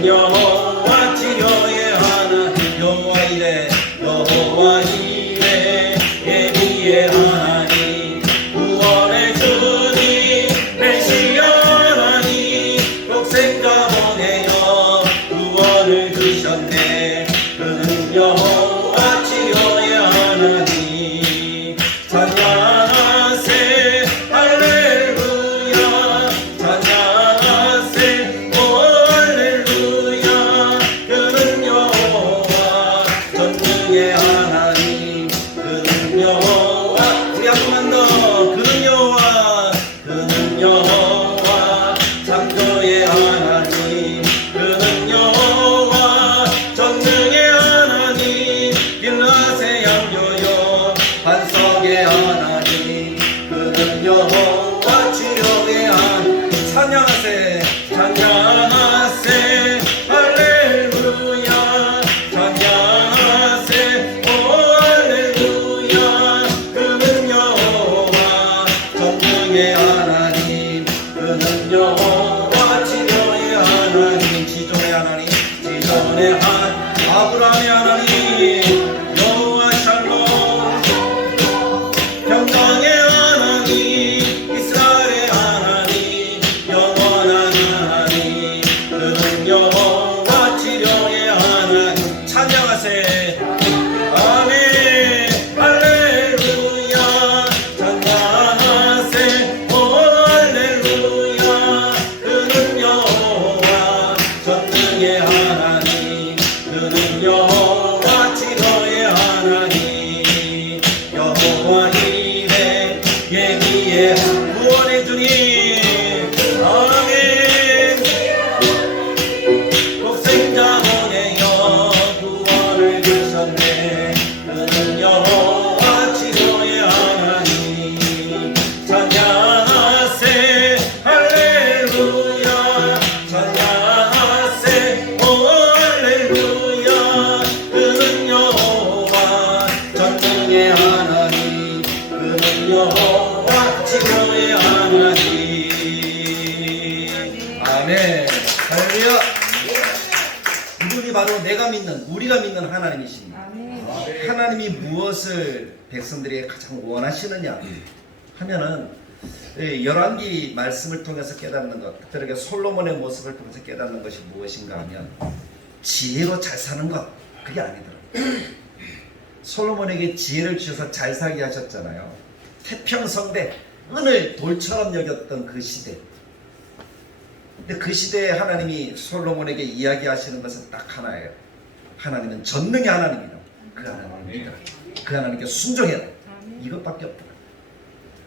그는 여호와 치료의 하나님 여호와 이레 여호와 이레 예비의 하나님 구원의 주님 메시아 하나님 독생자 보내어 구원을 주셨네 그는 여호와 치료의 하나님 찬양하세 할렐루야 찬양하세 오 할렐루야 그는 여호와 전능의 하나님 그는 여호와 우리 한 번만 더 그는 여호와 그는 여호와 창조의 하나님 그는 여호와 전능의 하나님 빌라세 양조요 반석의 하나님 그는 여호와 치료의 하나님 찬양하세 찬양하세 할렐루야 찬양하세 오 할렐루야 그는 여호와 전능의 하나님 그는 여호와 치료의 하나님 지존의 하나님 지존의 하나님 아브라함의 하나님 여호와 샬롬 평강의 하나님 이스라엘의 하나님 영원한 하나님 그는 여호와 치료의 하나님 찬양하세 아멘 할렐루야 찬양하세 오 할렐루야 그는 여호와 전능의 하나님 그는 여호와 치료의 하나님 여호와 이레 예비의 구원의 주님 아멘 독생자 보내어 구원을 주셨네 그는 여호와 치료의 하나님 찬양하세 할렐루야 찬양하세 오 할렐루야 그는 여호와 전능의 하나님 그는 여호와 치료의 하나님 아멘 할렐루야 이분이 바로 내가 믿는 우리가 믿는 하나님이십니다. 하나님이 무엇을 백성들에게 가장 원하시느냐 하면은 열왕기 말씀을 통해서 깨닫는 것 특별하게 솔로몬의 모습을 통해서 깨닫는 것이 무엇인가 하면 지혜로 잘 사는 것 그게 아니더라고요. 솔로몬에게 지혜를 주셔서 잘 살게 하셨잖아요. 태평성대 은을 돌처럼 여겼던 그 시대 근데 그 시대에 하나님이 솔로몬에게 이야기하시는 것은 딱 하나예요. 하나님은 전능의 하나님이다. 그 하나님을 믿어라. 그 하나님께 순종해라. 이것밖에 없다.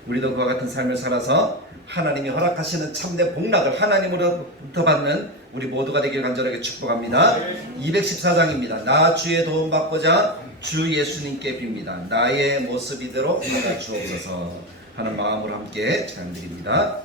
우리도 그와 같은 삶을 살아서 하나님이 허락하시는 참된 복락을 하나님으로부터 받는 우리 모두가 되길 간절하게 축복합니다. 214장입니다. 나 주의 도움 받고자 주 예수님께 빕니다. 나의 모습 이대로 받아 주옵소서 하는 마음으로 함께 찬양드립니다.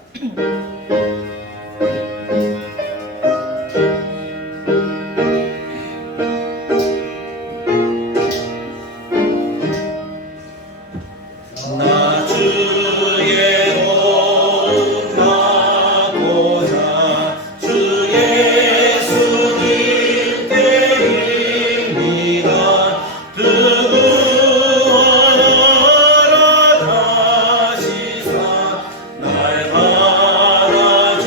나 주의 도움 받고자 주 예수님께 빕니다. 그 구원하라 다시사 날 받아주옵소서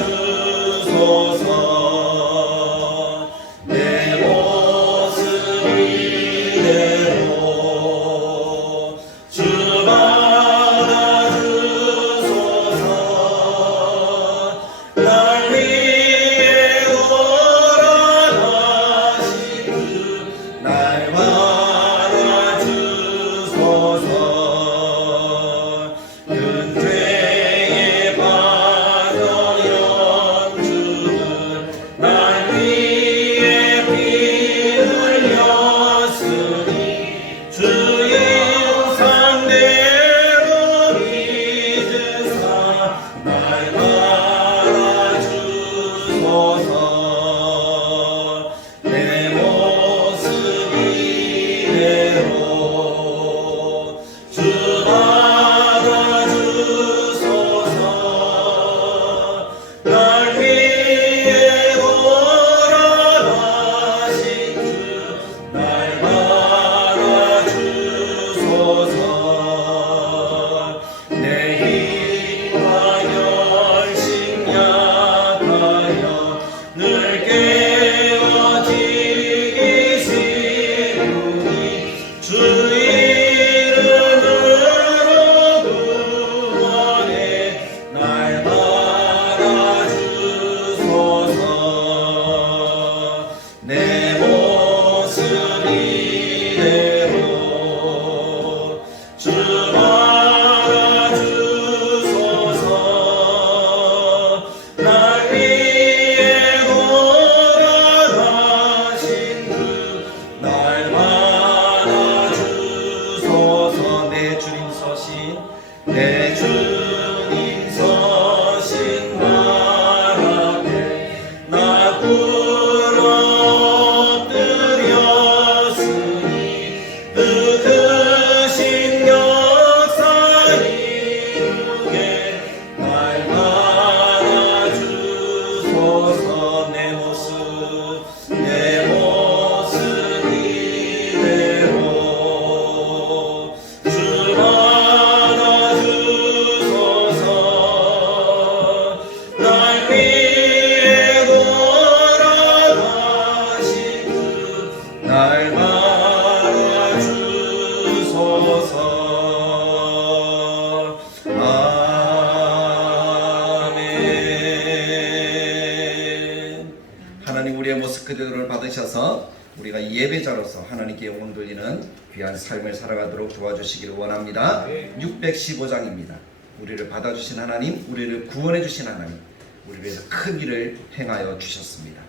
우리의 모습 그대로를 받으셔서 우리가 예배자로서 하나님께 영광 돌리는 귀한 삶을 살아가도록 도와주시기를 원합니다. 615장입니다. 우리를 받아주신 하나님, 우리를 구원해 주신 하나님, 우리를 위해서 큰 일을 행하여 주셨습니다.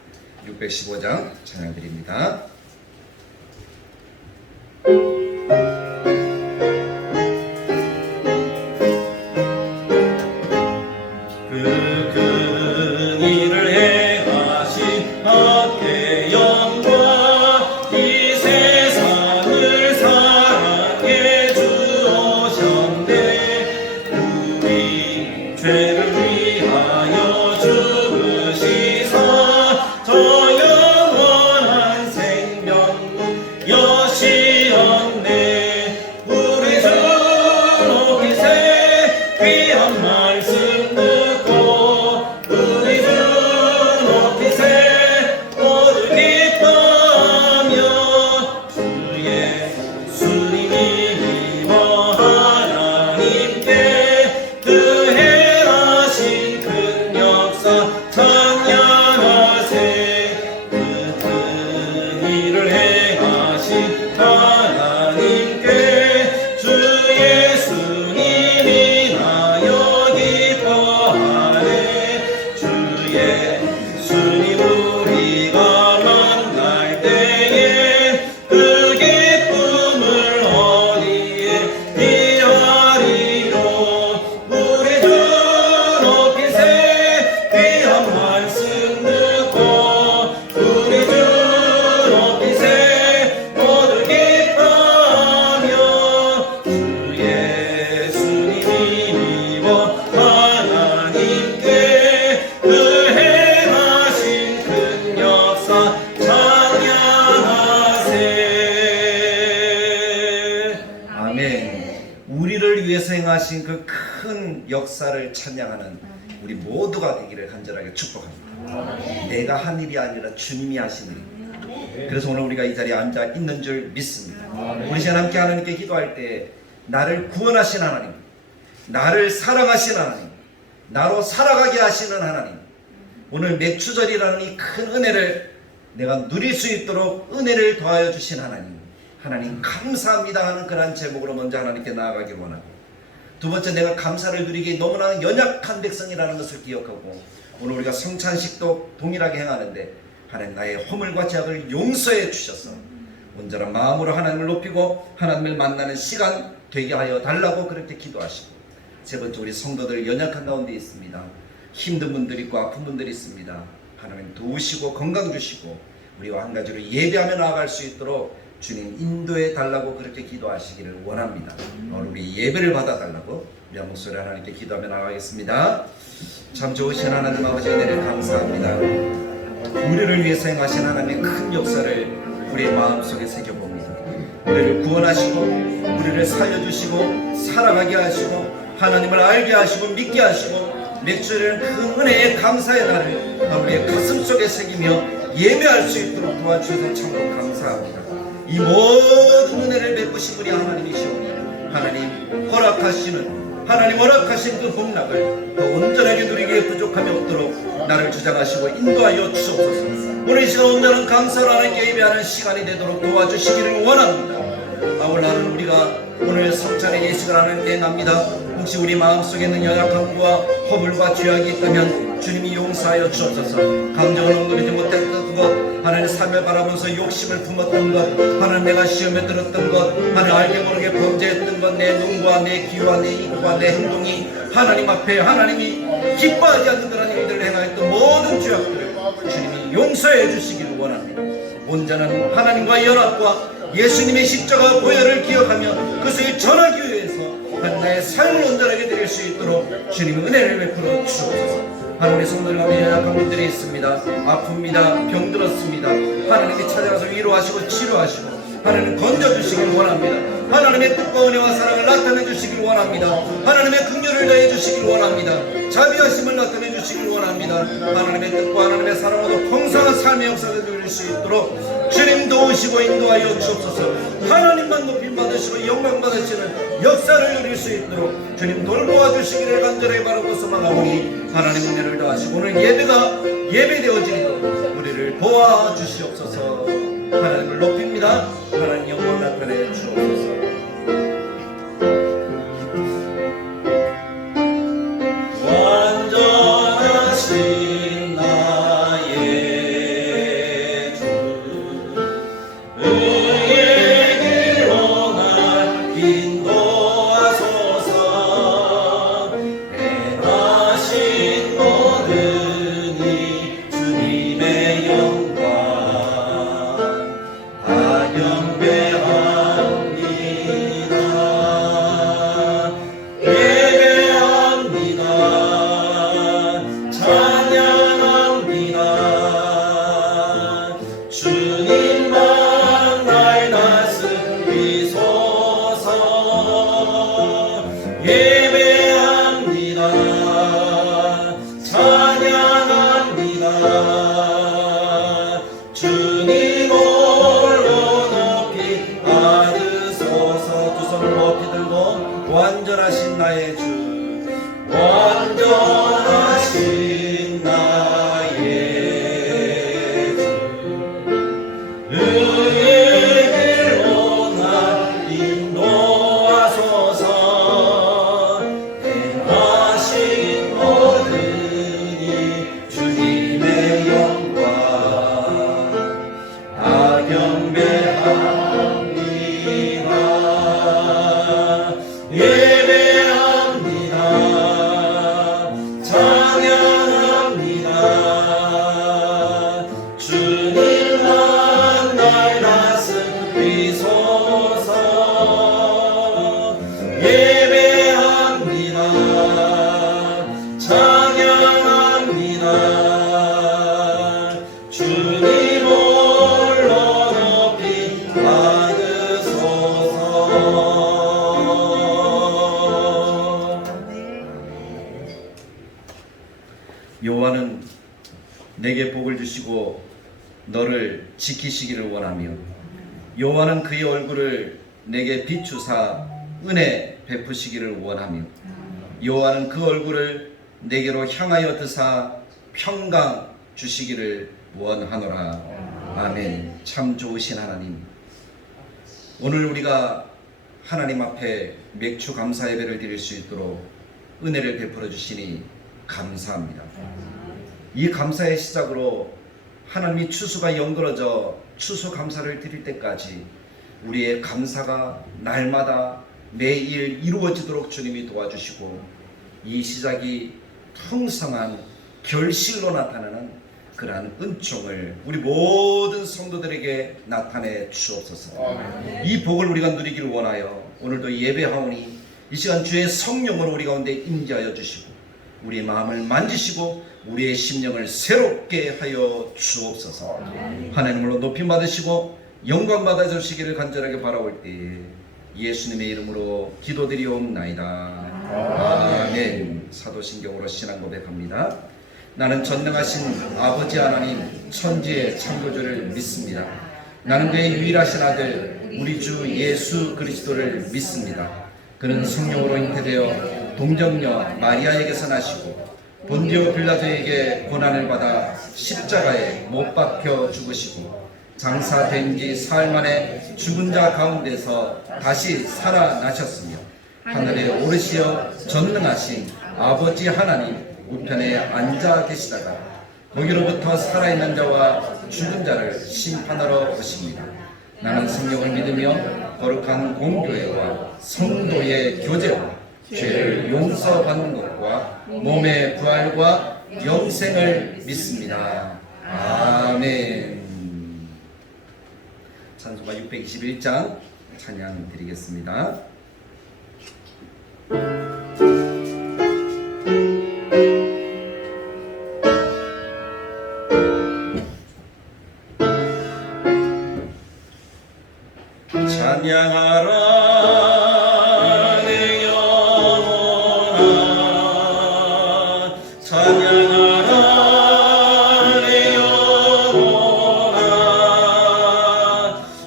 615장 찬양드립니다. 우리를 위해서 행하신 그 큰 역사를 찬양하는 우리 모두가 되기를 간절하게 축복합니다. 내가 한 일이 아니라 주님이 하신 일입니다. 그래서 오늘 우리가 이 자리에 앉아 있는 줄 믿습니다. 우리 시간 함께 하나님께 기도할 때 나를 구원하신 하나님, 나를 사랑하신 하나님, 나로 살아가게 하시는 하나님, 오늘 맥주절이라는 이 큰 은혜를 내가 누릴 수 있도록 은혜를 더하여 주신 하나님, 하나님 감사합니다 하는 그런 제목으로 먼저 하나님께 나아가길 원하고, 두 번째, 내가 감사를 누리기 너무나 연약한 백성이라는 것을 기억하고, 오늘 우리가 성찬식도 동일하게 행하는데 하나님 나의 허물과 죄악을 용서해 주셔서 온전한 마음으로 하나님을 높이고 하나님을 만나는 시간 되게 하여 달라고 그렇게 기도하시고, 세 번째, 우리 성도들 연약한 가운데 있습니다. 힘든 분들 있고 아픈 분들이 있습니다. 하나님 도우시고 건강 주시고 우리와 한 가지로 예배하며 나아갈 수 있도록 주님 인도해 달라고 그렇게 기도하시기를 원합니다. 오늘 우리 예배를 받아달라고 우리 한 목소리 하나님께 기도하며 나가겠습니다. 참 좋으신 하나님 아버지 은혜를 감사합니다. 우리를 위해서 행하신 하나님의 큰 역사를 우리의 마음속에 새겨봅니다. 우리를 구원하시고 우리를 살려주시고 살아가게 하시고 하나님을 알게 하시고 믿게 하시고 맥주를 큰 은혜에 감사의 날을 우리의 가슴속에 새기며 예배할 수 있도록 도와주셔서 참으로 감사합니다. 이 모든 은혜를 베푸신 우리 하나님이시오니 하나님 허락하신 그 복락을 더 온전하게 누리기에 부족함이 없도록 나를 주장하시고 인도하여 주옵소서. 오늘 이 시간 온전한 감사를 하나님께 예배하는 시간이 되도록 도와주시기를 원합니다. 오늘 하는 우리가 오늘 성찬의 예식을 하나님께 납니다. 혹시 우리 마음속에 있는 연약함과 허물과 죄악이 있다면 주님이 용서하여 주옵소서. 감정을 억누르지 못했던 것, 하나님 삶을 바라보면서 욕심을 품었던 것, 하나님 내가 시험에 들었던 것, 하나님 알게 모르게 범죄했던 것, 내 눈과 내 귀와 내 입과 내 행동이 하나님 앞에 하나님이 기뻐하지 않는 그런 일들을 행하였던 모든 죄악들을 주님이 용서해 주시기를 원합니다. 온전한 하나님과 연합과 예수님의 십자가 보혈을 기억하며 그것을 전하기 위해서 나의 삶을 온전하게 드릴 수 있도록 주님의 은혜를 베풀어 주옵소서. 하나님의 성도들 가운데 연약한 분들이 있습니다. 아픕니다. 병들었습니다. 하나님이 찾아가서 위로하시고 치료하시고 하나님 건져주시길 원합니다. 하나님의 뜻과 은혜와 사랑을 나타내 주시길 원합니다. 하나님의 긍휼을 다해 주시길 원합니다. 자비하심을 나타내 주시길 원합니다. 하나님의 뜻과 하나님의 사랑으로 풍성한 삶의 역사를 누릴 수 있도록 주님 도우시고 인도하여 주옵소서. 하나님만 높임 받으시고 영광 받으시는 역사를 누릴 수 있도록 주님 돌보아 주시기를 간절히 바라고 소망하오니 하나님 은혜를 더하시고 오늘 예배가 예배되어지도록 우리를 도와주시옵소서. 하나님을 높입니다. 하나님 영광 나타내 주옵소서. 완전하신 나의 주 의의 길로 날 인도하소서. 행하신 모든 이 주님의 영광 다 경배합니다. 예배합니다. 찬양합니다. 주님만 날 다스리소서. 예배합니다. 찬양합니다. 주님 홀로 높이 받으소서. 두 손을 높이 들고 완전하신 나의 주 완전하신 나의 주 의의 길로 날 인도하소서. 행하신 모든 이 주님의 영광 다 경배합니다. 예배합니다. 찬양합니다. 주님만 날 다스리소서. 예배합니다. 찬양합니다. 주님 홀로 높이 받으소서. 여호와는 내게 복을 주시고 너를 지키시기를 원하며 여호와는 그의 얼굴을 내게 비추사 은혜 베푸시기를 원하며 여호와는 그 얼굴을 내게로 향하여 드사 평강 주시기를 원하노라. 아멘. 참 좋으신 하나님, 오늘 우리가 하나님 앞에 맥주 감사 예배를 드릴 수 있도록 은혜를 베풀어 주시니 감사합니다. 이 감사의 시작으로 하나님이 추수가 연결어져 추수 감사를 드릴 때까지 우리의 감사가 날마다 매일 이루어지도록 주님이 도와주시고 이 시작이 풍성한 결실로 나타나는 그러한 은총을 우리 모든 성도들에게 나타내 주옵소서. 이 복을 우리가 누리기를 원하여 오늘도 예배하오니 이 시간 주의 성령으로 우리 가운데 임재하여 주시고 우리의 마음을 만지시고 우리의 심령을 새롭게 하여 주옵소서. 하나님으로 높임 받으시고 영광 받아 주시기를 간절하게 바라올 때 예수님의 이름으로 기도드리옵나이다. 아멘. 사도신경으로 신앙 고백합니다. 나는 전능하신 아버지 하나님 천지의 창조주를 믿습니다. 나는 그의 유일하신 아들 우리 주 예수 그리스도를 믿습니다. 그는 성령으로 잉태되어 동정녀 마리아에게서 나시고 본디오 빌라도에게 고난을 받아 십자가에 못 박혀 죽으시고 장사된 지 사흘 만에 죽은 자 가운데서 다시 살아나셨으며 하늘에 오르시어 전능하신 아버지 하나님 우편에 앉아 계시다가 거기로부터 살아있는 자와 죽은 자를 심판하러 오십니다. 나는 성령을 믿으며 거룩한 공교회와 성도의 교제와 죄를 용서받는 것과 몸의 부활과 영생을 믿습니다. 아멘. 찬송가 621장 찬양 드리겠습니다. 찬양하라 내 영혼아 찬양하라 내 영혼아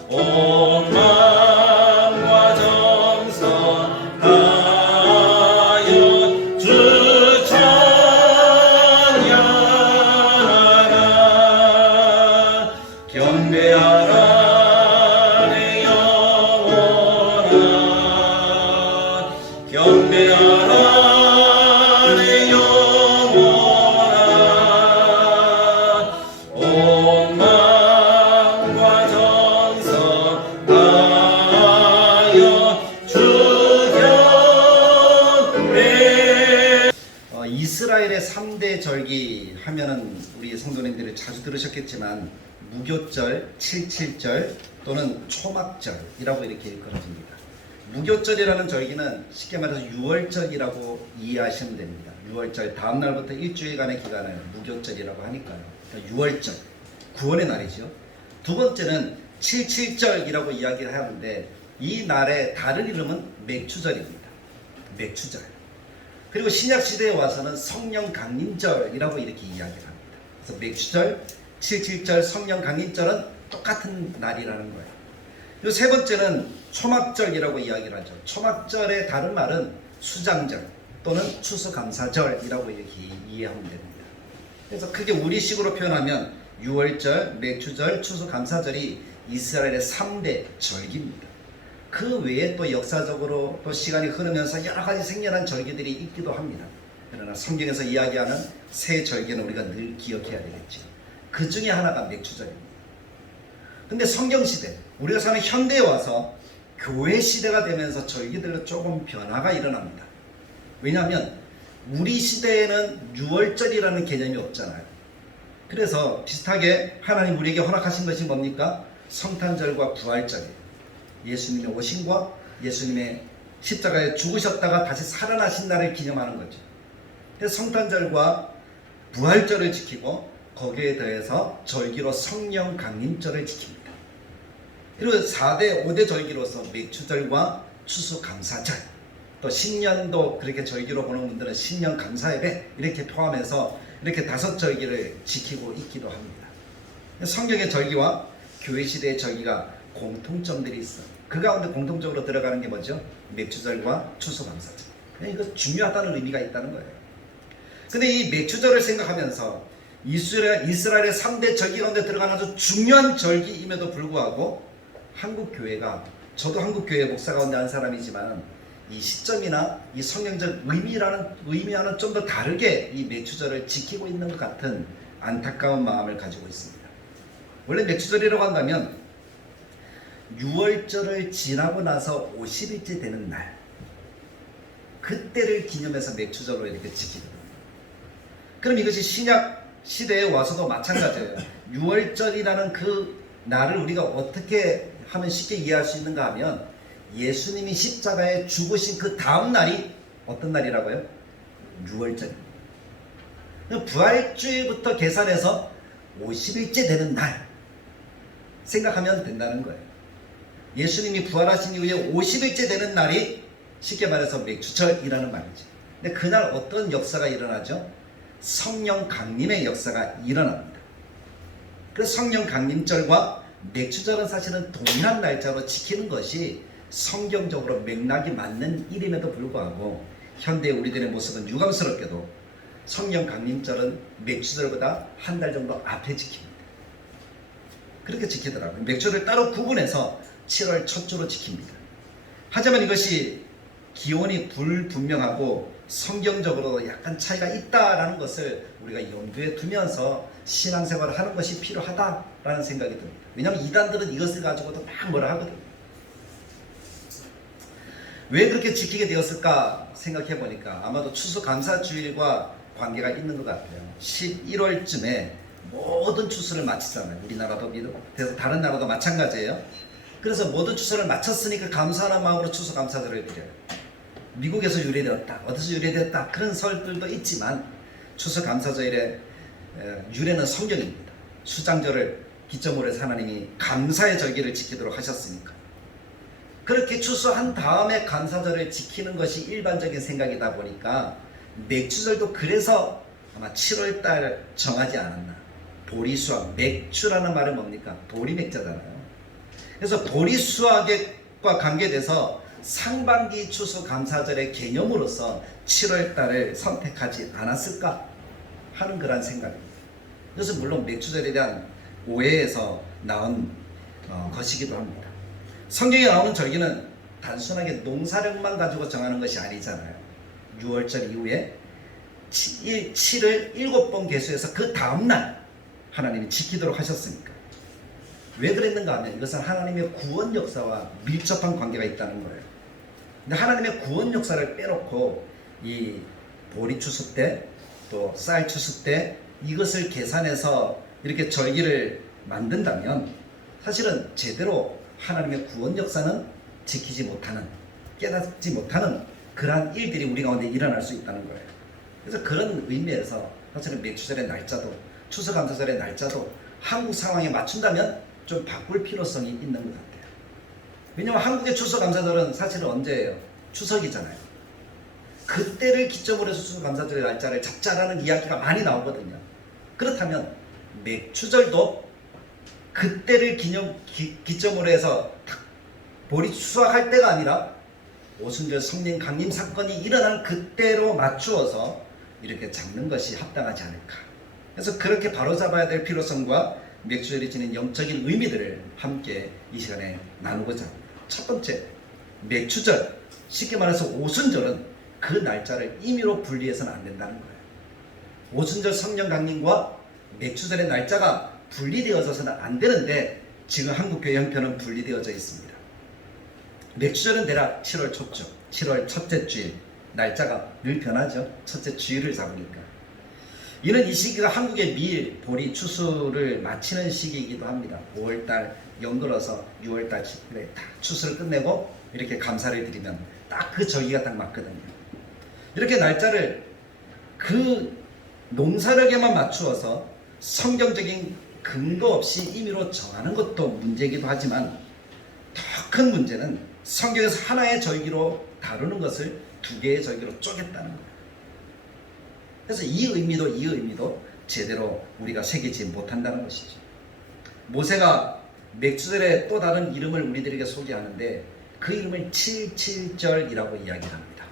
온 마음과 정성 다하여 주 찬양하라 경배하라 내 영혼아 경배하라 내 영혼아 온 마음과 정성 다하여 주 경배. 이스라엘의 3대 절기 하면은 우리 성도님들이 자주 들으셨겠지만 무교절, 칠칠절 또는 초막절이라고 이렇게 일컬어집니다. 무교절이라는 절기는 쉽게 말해서 유월절이라고 이해하시면 됩니다. 유월절 다음 날부터 일주일간의 기간을 무교절이라고 하니까요. 그러니까 유월절, 구원의 날이죠. 두 번째는 칠칠절이라고 이야기를 하는데 이 날의 다른 이름은 맥추절입니다. 맥추절. 그리고 신약시대에 와서는 성령 강림절이라고 이렇게 이야기를 합니다. 그래서 맥추절, 칠칠절, 성령 강림절은 똑같은 날이라는 거예요. 그리고 세 번째는 초막절이라고 이야기를 하죠. 초막절의 다른 말은 수장절 또는 추수감사절이라고 이렇게 이해하면 됩니다. 그래서 크게 우리식으로 표현하면 유월절, 맥추절, 추수감사절이 이스라엘의 3대 절기입니다. 그 외에 또 역사적으로 또 시간이 흐르면서 여러 가지 생겨난 절기들이 있기도 합니다. 그러나 성경에서 이야기하는 세 절기는 우리가 늘 기억해야 되겠죠. 그 중에 하나가 맥추절입니다. 근데 성경시대, 우리가 사는 현대에 와서 교회 시대가 되면서 절기들로 조금 변화가 일어납니다. 왜냐하면 우리 시대에는 유월절이라는 개념이 없잖아요. 그래서 비슷하게 하나님 우리에게 허락하신 것이 뭡니까? 성탄절과 부활절이에요. 예수님의 오심과 예수님의 십자가에 죽으셨다가 다시 살아나신 날을 기념하는 거죠. 그래서 성탄절과 부활절을 지키고 거기에 더해서 절기로 성령 강림절을 지킵니다. 그리고 4대, 5대 절기로서 맥추절과 추수감사절, 또 신년도 그렇게 절기로 보는 분들은 신년 감사예배 이렇게 포함해서 이렇게 5절기를 지키고 있기도 합니다. 성경의 절기와 교회 시대의 절기가 공통점들이 있어요. 그 가운데 공통적으로 들어가는 게 뭐죠? 맥추절과 추수감사절. 이거 중요하다는 의미가 있다는 거예요. 근데 이 맥추절을 생각하면서 이스라엘의 3대 절기 가운데 들어가는 아주 중요한 절기임에도 불구하고 한국교회가, 저도 한국교회 목사 가운데 한 사람이지만 이 시점이나 이 성경적 의미와는 좀 더 다르게 이 맥추절을 지키고 있는 것 같은 안타까운 마음을 가지고 있습니다. 원래 맥추절이라고 한다면 6월절을 지나고 나서 50일째 되는 날, 그때를 기념해서 맥추절로 이렇게 지키거든요. 그럼 이것이 신약 시대에 와서도 마찬가지예요. 6월절이라는 그 날을 우리가 어떻게 하면 쉽게 이해할 수 있는가 하면 예수님이 십자가에 죽으신 그 다음 날이 어떤 날이라고요? 6월절입니다. 부활주일부터 계산해서 50일째 되는 날 생각하면 된다는 거예요. 예수님이 부활하신 이후에 50일째 되는 날이 쉽게 말해서 맥추절이라는 말이죠. 근데 그날 어떤 역사가 일어나죠? 성령 강림의 역사가 일어납니다. 그래서 성령 강림절과 맥추절은 사실은 동일한 날짜로 지키는 것이 성경적으로 맥락이 맞는 일임에도 불구하고 현대 우리들의 모습은 유감스럽게도 성령 강림절은 맥추절보다 한 달 정도 앞에 지킵니다. 그렇게 지키더라고요. 맥추절을 따로 구분해서 7월 첫 주로 지킵니다. 하지만 이것이 기원이 불분명하고 성경적으로 약간 차이가 있다라는 것을 우리가 염두에 두면서 신앙생활을 하는 것이 필요하다라는 생각이 듭니다. 왜냐하면 이단들은 이것을 가지고도 막 뭐라 하거든요. 왜 그렇게 지키게 되었을까 생각해 보니까 아마도 추수감사주일과 관계가 있는 것 같아요. 11월쯤에 모든 추수를 마치잖아요. 우리나라도 그래서 다른 나라도 마찬가지예요. 그래서 모든 추수를 마쳤으니까 감사하는 마음으로 추수감사절을 드려요. 미국에서 유래되었다, 어디서 유래되었다 그런 설들도 있지만 추수감사절의 유래는 성경입니다. 수장절을 기점으로 해서 하나님이 감사의 절기를 지키도록 하셨으니까. 그렇게 추수한 다음에 감사절을 지키는 것이 일반적인 생각이다 보니까 맥추절도 그래서 아마 7월달 정하지 않았나. 보리수확, 맥추라는 말은 뭡니까? 보리맥자잖아요. 그래서 보리수확과 관계돼서 상반기 추수감사절의 개념으로서 7월달을 선택하지 않았을까 하는 그런 생각입니다. 그래서 물론 맥추절에 대한 오해에서 나온 것이기도 합니다. 성경에 나오는 절기는 단순하게 농사력만 가지고 정하는 것이 아니잖아요. 6월절 이후에 7을 7번 계수해서 그 다음날 하나님이 지키도록 하셨으니까. 왜 그랬는가 하면 이것은 하나님의 구원 역사와 밀접한 관계가 있다는 거예요. 근데 하나님의 구원 역사를 빼놓고 이 보리 추수 때 또 쌀 추수 때 이것을 계산해서 이렇게 절기를 만든다면 사실은 제대로 하나님의 구원 역사는 지키지 못하는, 깨닫지 못하는 그러한 일들이 우리 가운데 일어날 수 있다는 거예요. 그래서 그런 의미에서 사실은 맥주절의 날짜도 추수감사절의 날짜도 한국 상황에 맞춘다면 좀 바꿀 필요성이 있는 것 같아요. 왜냐하면 한국의 추수감사절은 사실은 언제예요? 추석이잖아요. 그때를 기점으로 해서 추수감사절의 날짜를 잡자라는 이야기가 많이 나오거든요. 그렇다면 맥추절도 그때를 기점으로 해서 보리 추수할 때가 아니라 오순절 성령 강림 사건이 일어난 그때로 맞추어서 이렇게 잡는 것이 합당하지 않을까. 그래서 그렇게 바로잡아야 될 필요성과 맥주절이 지닌 영적인 의미들을 함께 이 시간에 나누고자 합니다. 첫 번째, 맥주절, 쉽게 말해서 오순절은 그 날짜를 임의로 분리해서는 안 된다는 거예요. 오순절 성령 강림과 맥주절의 날짜가 분리되어져서는 안 되는데 지금 한국교회 형편은 분리되어져 있습니다. 맥주절은 대략 7월 초죠. 7월 첫째 주일, 날짜가 늘 변하죠. 첫째 주일을 잡으니까. 이는 이 시기가 한국의 밀, 보리, 추수를 마치는 시기이기도 합니다. 5월달 연걸어서 6월달 추수를 끝내고 이렇게 감사를 드리면 딱 그 절기가 딱 맞거든요. 이렇게 날짜를 그 농사력에만 맞추어서 성경적인 근거 없이 임의로 정하는 것도 문제이기도 하지만 더 큰 문제는 성경에서 하나의 절기로 다루는 것을 두 개의 절기로 쪼갰다는 거예요. 그래서 이 의미도 제대로 우리가 새기지 못한다는 것이죠. 모세가 맥주절의 또 다른 이름을 우리들에게 소개하는데 그 이름을 7.7절이라고 이야기합니다.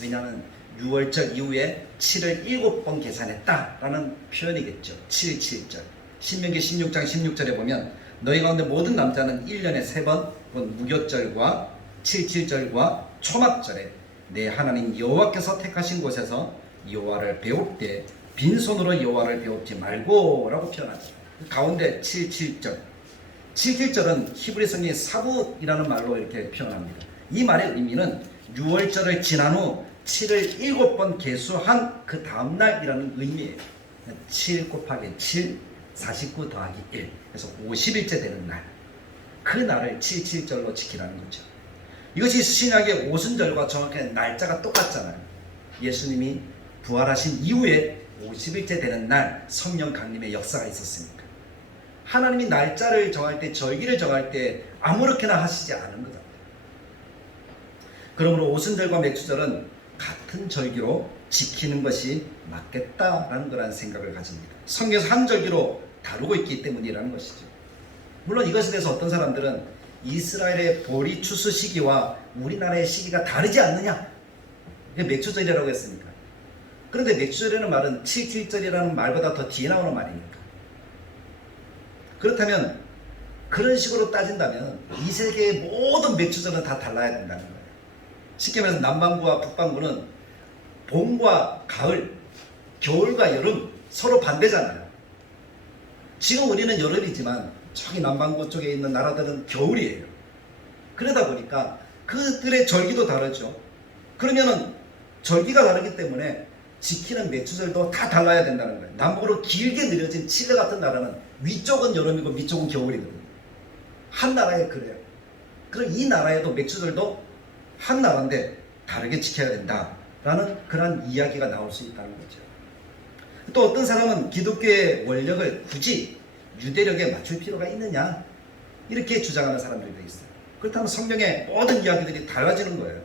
왜냐하면 6월절 이후에 7을 7번 계산했다라는 표현이겠죠. 7.7절. 신명기 16장 16절에 보면 너희 가운데 모든 남자는 1년에 3번 무교절과 7.7절과 초막절에 내 하나님 여호와께서 택하신 곳에서 여호와를 배울 때 빈손으로 여호와를 배웁지 말고 라고 표현하죠. 가운데 7.7절. 7.7절은 히브리 성경의 사붓이라는 말로 이렇게 표현합니다. 이 말의 의미는 6월절을 지난 후 7을 7번 계수한 그 다음날이라는 의미예요. 7 곱하기 7, 49 더하기 1. 그래서 50일째 되는 날. 그 날을 7.7절로 지키라는 거죠. 이것이 신약의 오순절과 정확하게 날짜가 똑같잖아요. 예수님이 부활하신 이후에 50일째 되는 날 성령 강림의 역사가 있었으니까. 하나님이 날짜를 정할 때, 절기를 정할 때 아무렇게나 하시지 않은 거다. 그러므로 오순절과 맥주절은 같은 절기로 지키는 것이 맞겠다라는 거라는 생각을 가집니다. 성경에서 한 절기로 다루고 있기 때문이라는 것이죠. 물론 이것에 대해서 어떤 사람들은 이스라엘의 보리 추수 시기와 우리나라의 시기가 다르지 않느냐? 이게 맥주절이라고 했으니까. 그런데 맥주절이라는 말은 7.7절이라는 말보다 더 뒤에 나오는 말이니까. 그렇다면 그런 식으로 따진다면 이 세계의 모든 맥주절은 다 달라야 된다는 거예요. 쉽게 말해서 남반구와 북반구는 봄과 가을, 겨울과 여름 서로 반대잖아요. 지금 우리는 여름이지만 저기 남반구 쪽에 있는 나라들은 겨울이에요. 그러다 보니까 그들의 절기도 다르죠. 그러면은 절기가 다르기 때문에 지키는 맥주절도 다 달라야 된다는 거예요. 남북으로 길게 늘어진 칠레 같은 나라는 위쪽은 여름이고 위쪽은 겨울이거든요. 한 나라에 그래요. 그럼 이 나라에도 맥주절도 한 나라인데 다르게 지켜야 된다라는 그런 이야기가 나올 수 있다는 거죠. 또 어떤 사람은 기독교의 원력을 굳이 유대력에 맞출 필요가 있느냐 이렇게 주장하는 사람들도 있어요. 그렇다면 성경의 모든 이야기들이 달라지는 거예요.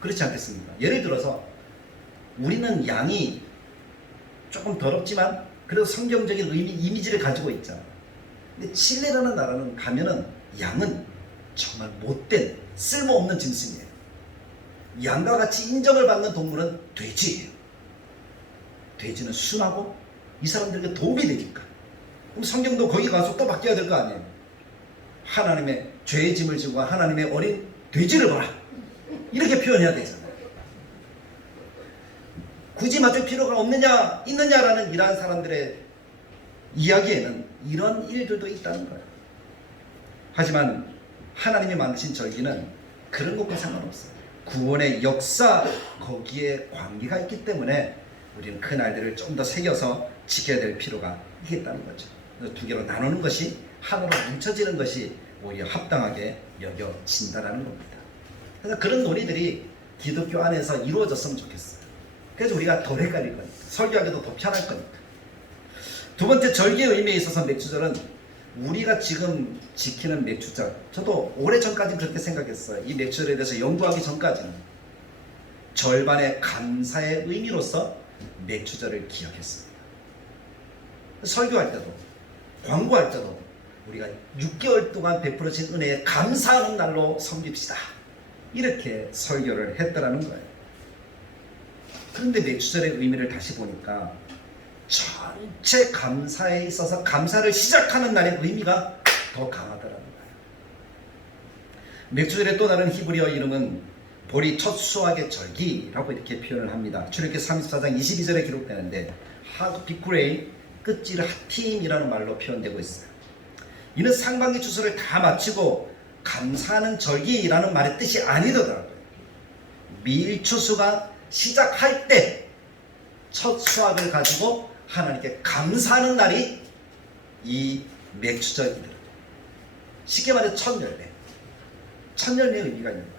그렇지 않겠습니까? 예를 들어서 우리는 양이 조금 더럽지만 그래도 성경적인 이미지를 가지고 있잖아요. 근데 칠레라는 나라는 가면은 양은 정말 못된 쓸모없는 짐승이에요. 양과 같이 인정을 받는 동물은 돼지예요. 돼지는 순하고 이 사람들에게 도움이 되니까. 그럼 성경도 거기 가서 또 바뀌어야 될 거 아니에요. 하나님의 죄의 짐을 지고 하나님의 어린 돼지를 봐라, 이렇게 표현해야 되잖아요. 굳이 맞출 필요가 없느냐 있느냐라는 이러한 사람들의 이야기에는 이런 일들도 있다는 거예요. 하지만 하나님이 만드신 절기는 그런 것과 상관없어요. 구원의 역사, 거기에 관계가 있기 때문에 우리는 그 날들을 좀 더 새겨서 지켜야 될 필요가 있겠다는 거죠. 두 개로 나누는 것이 하나로 뭉쳐지는 것이 오히려 합당하게 여겨진다는 겁니다. 그래서 그런 논의들이 기독교 안에서 이루어졌으면 좋겠어요. 그래서 우리가 덜 헷갈릴 거니까, 설교하기도 더 편할 거니까. 두 번째, 절기의 의미에 있어서 맥주절은 우리가 지금 지키는 맥주절, 저도 오래전까지 그렇게 생각했어요. 이 맥주절에 대해서 연구하기 전까지는 절반의 감사의 의미로서 맥주절을 기억했습니다. 설교할 때도, 광고할 때도 우리가 6개월 동안 베풀어진 은혜에 감사하는 날로 섬깁시다, 이렇게 설교를 했더라는 거예요. 그런데 맥주절의 의미를 다시 보니까 전체 감사에 있어서 감사를 시작하는 날의 의미가 더 강하더라는 거예요. 맥주절의 또 다른 히브리어 이름은 보리 첫 수확의 절기라고 이렇게 표현을 합니다. 출애굽기 34장 22절에 기록되는데 하그 비쿠레이 끝질 하팀이라는 말로 표현되고 있어요. 이는 상반기 추수를 다 마치고 감사하는 절기라는 말의 뜻이 아니더라고요. 밀 추수가 시작할 때 첫 수확을 가지고 하나님께 감사하는 날이 이 맥주절이더라고요. 쉽게 말해 첫 열매, 첫 열매의 의미가 있는 거예요.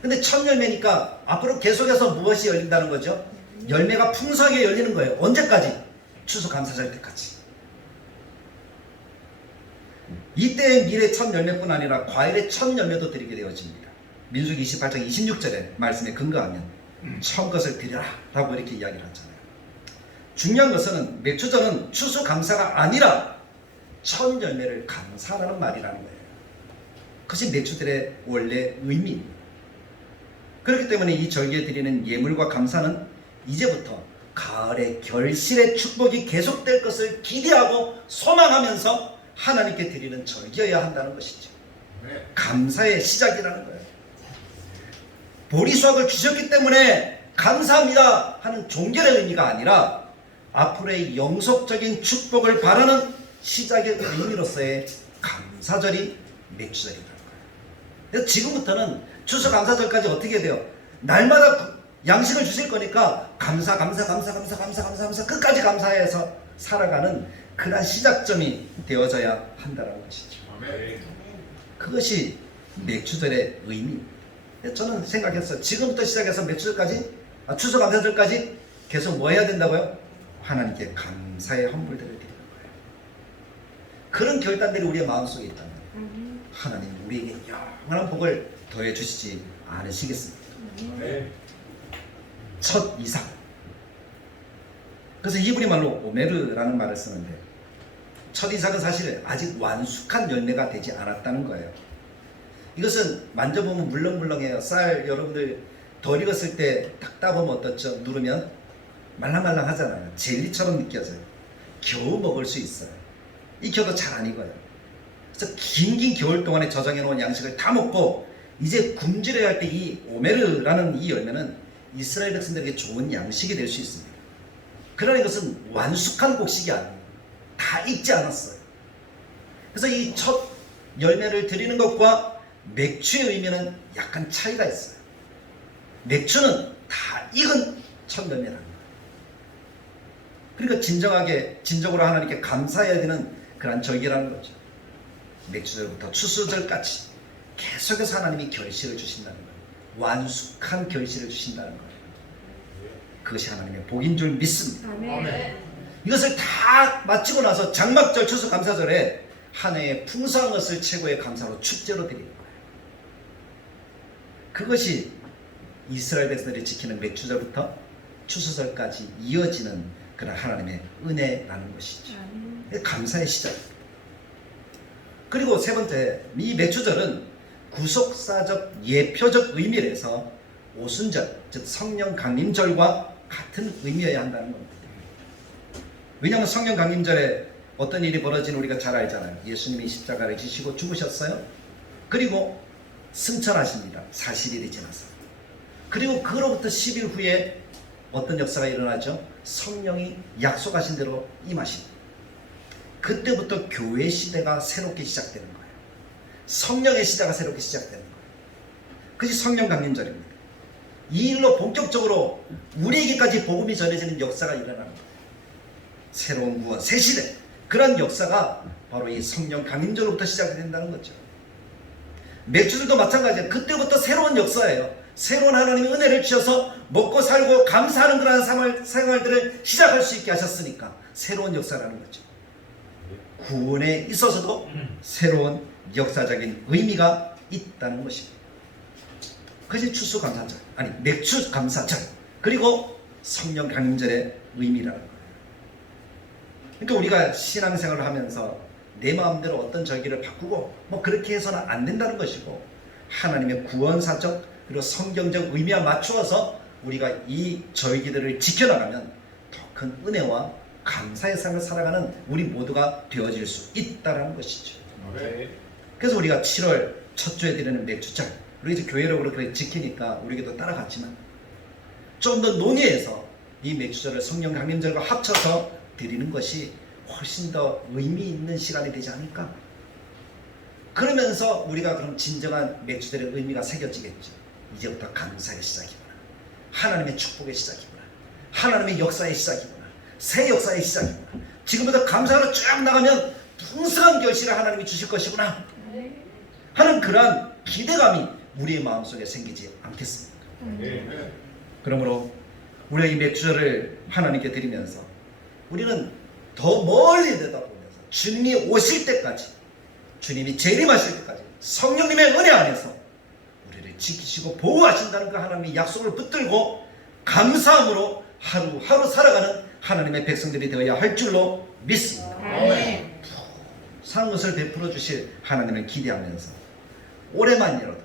근데 첫 열매니까 앞으로 계속해서 무엇이 열린다는 거죠? 열매가 풍성하게 열리는 거예요. 언제까지? 추수감사절 때까지. 이때의 밀의 첫 열매뿐 아니라 과일의 첫 열매도 드리게 되어집니다. 민수기 28장 26절의 말씀에 근거하면 처음 것을 드려라 라고 이렇게 이야기를 하잖아요. 중요한 것은 맥주절은 추수감사가 아니라 첫 열매를 감사하라는 말이라는 거예요. 그것이 맥주절의 원래 의미입니다. 그렇기 때문에 이 절기에 드리는 예물과 감사는 이제부터 가을의 결실의 축복이 계속될 것을 기대하고 소망하면서 하나님께 드리는 절기여야 한다는 것이죠. 감사의 시작이라는 거예요. 보리 수확을 주셨기 때문에 감사합니다 하는 종결의 의미가 아니라 앞으로의 영속적인 축복을 바라는 시작의 의미로서의 감사절이 맥주절이라는 거예요. 그래서 지금부터는 추수감사절까지 어떻게 돼요? 날마다 양식을 주실 거니까 감사 끝까지 감사해서 살아가는 그런 시작점이 되어져야 한다는 것이죠. 그것이 맥주절의 의미입니다. 저는 생각했어요. 지금부터 시작해서 맥주절까지, 추수감사절까지 계속 뭐 해야 된다고요? 하나님께 감사의 헌물들을 드리는 거예요. 그런 결단들이 우리의 마음속에 있다면 하나님 우리에게 영원한 복을 더해 주시지 않으시겠습니까? 첫 이삭. 그래서 히브리 말로 오메르라는 말을 쓰는데 첫 이삭은 사실 아직 완숙한 열매가 되지 않았다는 거예요. 이것은 만져보면 물렁물렁해요. 쌀 여러분들 덜 익었을 때 딱 따보면 어떻죠? 누르면 말랑말랑 하잖아요. 젤리처럼 느껴져요. 겨우 먹을 수 있어요. 익혀도 잘 안 익어요. 그래서 긴 겨울 동안에 저장해 놓은 양식을 다 먹고 이제 굶주려야 할 때 이 오메르라는 이 열매는 이스라엘 백성들에게 좋은 양식이 될 수 있습니다. 그러나 이것은 완숙한 곡식이 아니에요. 다 익지 않았어요. 그래서 이 첫 열매를 드리는 것과 맥주의 의미는 약간 차이가 있어요. 맥주는 다 익은 첫 열매라는 거예요. 그러니까 진정으로 하나님께 감사해야 되는 그런 절기라는 거죠. 맥주절부터 추수절까지 계속해서 하나님이 결실을 주신다는 거예요. 완숙한 결실을 주신다는 거예요. 그것이 하나님의 복인 줄 믿습니다. 아멘. 이것을 다 마치고 나서 장막절 추수감사절에 한 해의 풍성한 것을 최고의 감사로 축제로 드리는 거예요. 그것이 이스라엘 백성들이 지키는 맥주절부터 추수절까지 이어지는 그런 하나님의 은혜라는 것이죠. 감사의 시작. 그리고 세 번째, 이 맥주절은 구속사적 예표적 의미에서 오순절, 즉 성령 강림절과 같은 의미여야 한다는 겁니다. 왜냐하면 성령 강림절에 어떤 일이 벌어진 우리가 잘 알잖아요. 예수님이 십자가를 지시고 죽으셨어요. 그리고 승천하십니다. 40일이 지나서. 그리고 그로부터 10일 후에 어떤 역사가 일어나죠? 성령이 약속하신 대로 임하십니다. 그때부터 교회 시대가 새롭게 시작되는 거예요. 성령의 시대가 새롭게 시작되는 거예요. 그것이 성령 강림절입니다. 이 일로 본격적으로 우리에게까지 복음이 전해지는 역사가 일어나는 거예요. 새로운 구원, 새 시대. 그런 역사가 바로 이 성령 강림절로부터 시작이 된다는 거죠. 맥주들도 마찬가지예요. 그때부터 새로운 역사예요. 새로운 하나님의 은혜를 주셔서 먹고 살고 감사하는 그러한 생활들을 시작할 수 있게 하셨으니까 새로운 역사라는 거죠. 구원에 있어서도 새로운 역사적인 의미가 있다는 것입니다. 그것이 추수감사절, 아니 맥주감사절, 그리고 성령 강림절의 의미라는 거예요. 그러니까 우리가 신앙생활을 하면서 내 마음대로 어떤 절기를 바꾸고 뭐 그렇게 해서는 안 된다는 것이고, 하나님의 구원사적 그리고 성경적 의미와 맞추어서 우리가 이 절기들을 지켜나가면 더 큰 은혜와 감사의 삶을 살아가는 우리 모두가 되어질 수 있다는 것이죠. 그래서 우리가 7월 첫 주에 드리는 맥주절, 우리 이제 교회로 그렇게 지키니까 우리에게도 따라갔지만 좀 더 논의해서 이 맥주절을 성령 강림절과 합쳐서 드리는 것이 훨씬 더 의미 있는 시간이 되지 않을까? 그러면서 우리가 그럼 진정한 맥주절의 의미가 새겨지겠죠. 이제부터 감사의 시작이구나, 하나님의 축복의 시작이구나, 하나님의 역사의 시작이구나, 새 역사의 시작이구나, 지금부터 감사로 쭉 나가면 풍성한 결실을 하나님이 주실 것이구나 하는 그러한 기대감이 우리의 마음속에 생기지 않겠습니까? 그러므로 우리가 이 맥주절을 하나님께 드리면서 우리는 더 멀리 내다보면서 주님이 오실 때까지, 주님이 재림하실 때까지 성령님의 은혜 안에서 우리를 지키시고 보호하신다는 그 하나님의 약속을 붙들고 감사함으로 하루하루 살아가는 하나님의 백성들이 되어야 할 줄로 믿습니다. 산 것을 베풀어 주실 하나님을 기대하면서 올해만이라도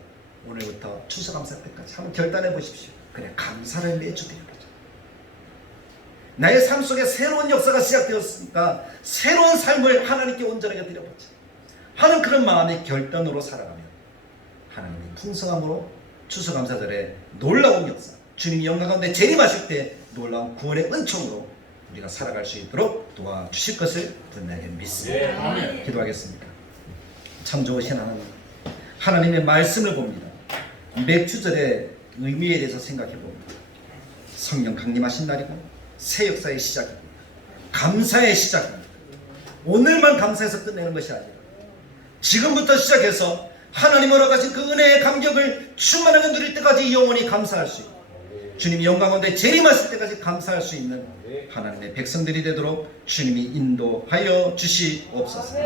오늘부터 추수감사 때까지 한번 결단해 보십시오. 그래, 감사를 매주 드려보자. 나의 삶 속에 새로운 역사가 시작되었으니까 새로운 삶을 하나님께 온전하게 드려보자 하는 그런 마음의 결단으로 살아가면 하나님이 풍성함으로 추수감사절에 놀라운 역사, 주님이 영광 가운데 재림하실 때 놀라운 구원의 은총으로 우리가 살아갈 수 있도록 도와주실 것을 분명히 믿습니다. 기도하겠습니다. 참 좋으신 하나님, 하나님의 말씀을 봅니다. 맥주절의 의미에 대해서 생각해 봅니다. 성령 강림하신 날이고 새 역사의 시작입니다. 감사의 시작입니다. 오늘만 감사해서 끝내는 것이 아니라 지금부터 시작해서 하나님 허락하신 그 은혜의 감격을 충만하게 누릴 때까지 영원히 감사할 수 있고, 주님이 영광 가운데 재림하실 때까지 감사할 수 있는 하나님의 백성들이 되도록 주님이 인도하여 주시옵소서.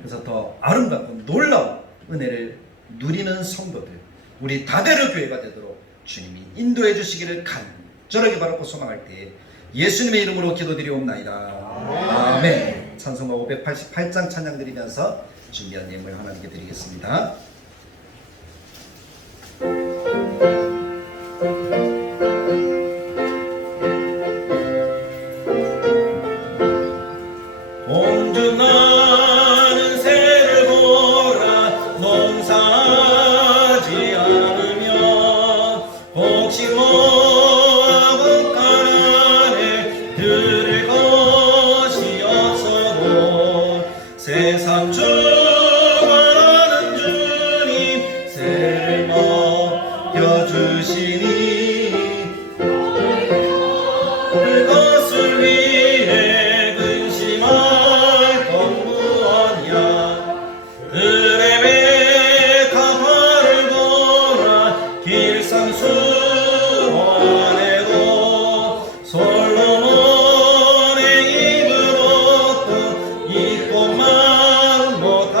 그래서 더 아름답고 놀라운 은혜를 누리는 성도들, 우리 다대로 교회가 되도록 주님이 인도해 주시기를 간절하게 바라고 소망할 때에 예수님의 이름으로 기도드리옵나이다. 아멘. 찬송가 588장 찬양 드리면서 준비한 예물 하나님께 드리겠습니다. 온주 나는 새를 보라, 농사하지 않으며 혹시 모하고 가난해 들을 것이 없어도 세상 주관하는 주님 새를 먹여주시니 그것을 위해 근심할 것 무엇이야. 그레베 가파를 보라, 길상 수원에도 솔로몬의 입으로 이 꽃만 못하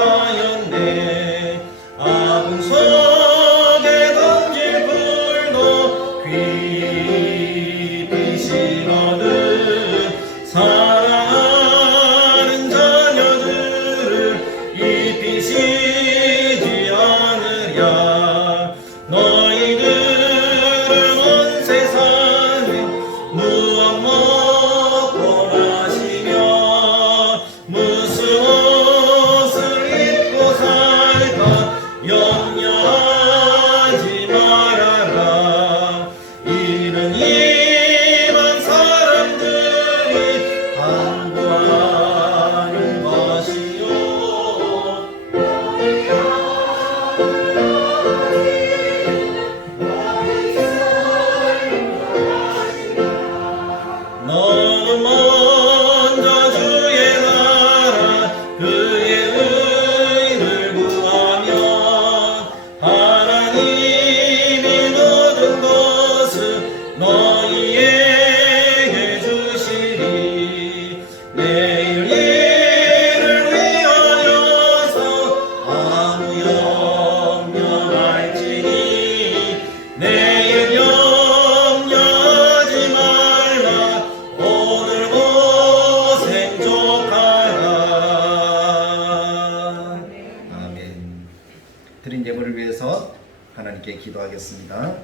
하나님께 기도하겠습니다.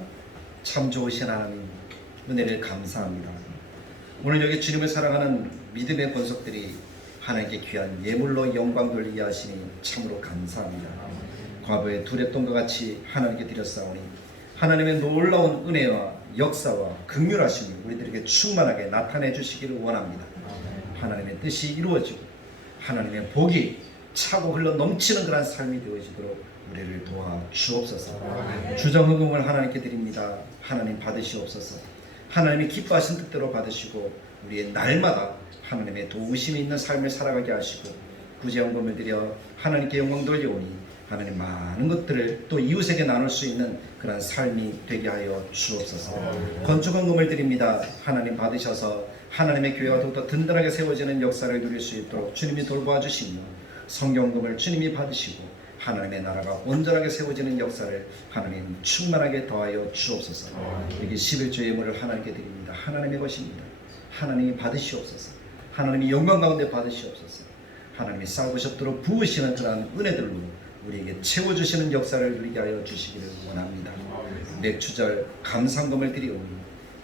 참 좋으신 하나님, 은혜를 감사합니다. 오늘 여기 주님을 사랑하는 믿음의 권속들이 하나님께 귀한 예물로 영광 돌리게 하시니 참으로 감사합니다. 과거의 두랩돈과 같이 하나님께 드렸사오니 하나님의 놀라운 은혜와 역사와 긍휼하심을 우리들에게 충만하게 나타내 주시기를 원합니다. 하나님의 뜻이 이루어지고 하나님의 복이 차고 흘러 넘치는 그런 삶이 되어지도록 우리를 도와 주옵소서. 주정헌금을 하나님께 드립니다. 하나님 받으시옵소서. 하나님이 기뻐하신 뜻대로 받으시고 우리의 날마다 하나님의 도우심이 있는 삶을 살아가게 하시고 구제헌금을 드려 하나님께 영광 돌려오니 하나님 많은 것들을 또 이웃에게 나눌 수 있는 그런 삶이 되게 하여 주옵소서. 건축헌금을 드립니다. 하나님 받으셔서 하나님의 교회가 더욱더 든든하게 세워지는 역사를 누릴 수 있도록 주님이 돌보아 주시며 성경금을 주님이 받으시고 하나님의 나라가 온전하게 세워지는 역사를 하나님 충만하게 더하여 주옵소서. 여기 11조 예물을 하나님께 드립니다. 하나님의 것입니다. 하나님이 받으시옵소서. 하나님이 영광 가운데 받으시옵소서. 하나님이 쌓으셨도록 부으시는 그러한 은혜들로 우리에게 채워주시는 역사를 누리게 하여 주시기를 원합니다. 맥주절 감상금을 드리오니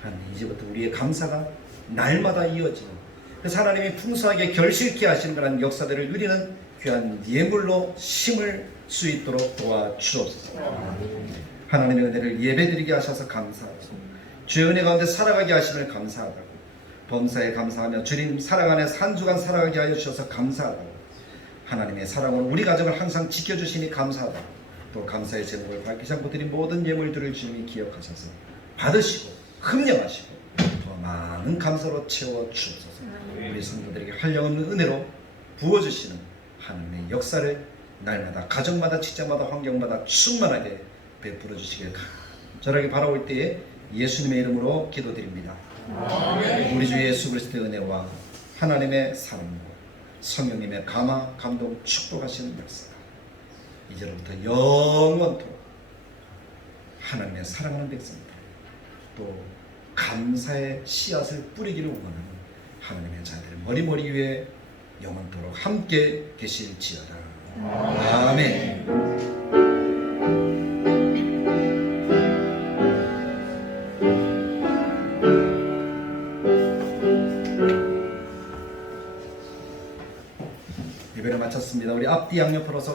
하나님 이제부터 우리의 감사가 날마다 이어지는 그래서 하나님이 풍성하게 결실케 하시는 그런 역사들을 누리는 귀한 예물로 심을 수 있도록 도와주옵소서. 하나님의 은혜를 예배드리게 하셔서 감사하고 주의 은혜 가운데 살아가게 하심을 감사하다고 범사에 감사하며 주님 사랑 안에 한 주간 살아가게 하여 주셔서 감사하다고 하나님의 사랑으로 우리 가정을 항상 지켜주시니 감사하다고 또 감사의 제목을 밝히지 않고 드린 모든 예물들을 주님이 기억하셔서 받으시고 흠령하시고 더 많은 감사로 채워 주옵소서. 우리 성도들에게 한량없는 은혜로 부어주시는 하나님의 역사를 날마다 가정마다 직장마다 환경마다 충만하게 베풀어 주시길 간절하게 바라올 때에 예수님의 이름으로 기도드립니다. 아멘. 우리 주 예수 그리스도의 은혜와 하나님의 사랑과 성령님의 감화 감동 축복하시는 역사가 이제로부터 영원토록 하나님의 사랑하는 백성들 또 감사의 씨앗을 뿌리기를 원하는 하나님의 자들 머리머리 위에 영원토록 함께 계실지어다. 아멘. 예배를 마쳤습니다. 우리 앞뒤 양옆으로 서로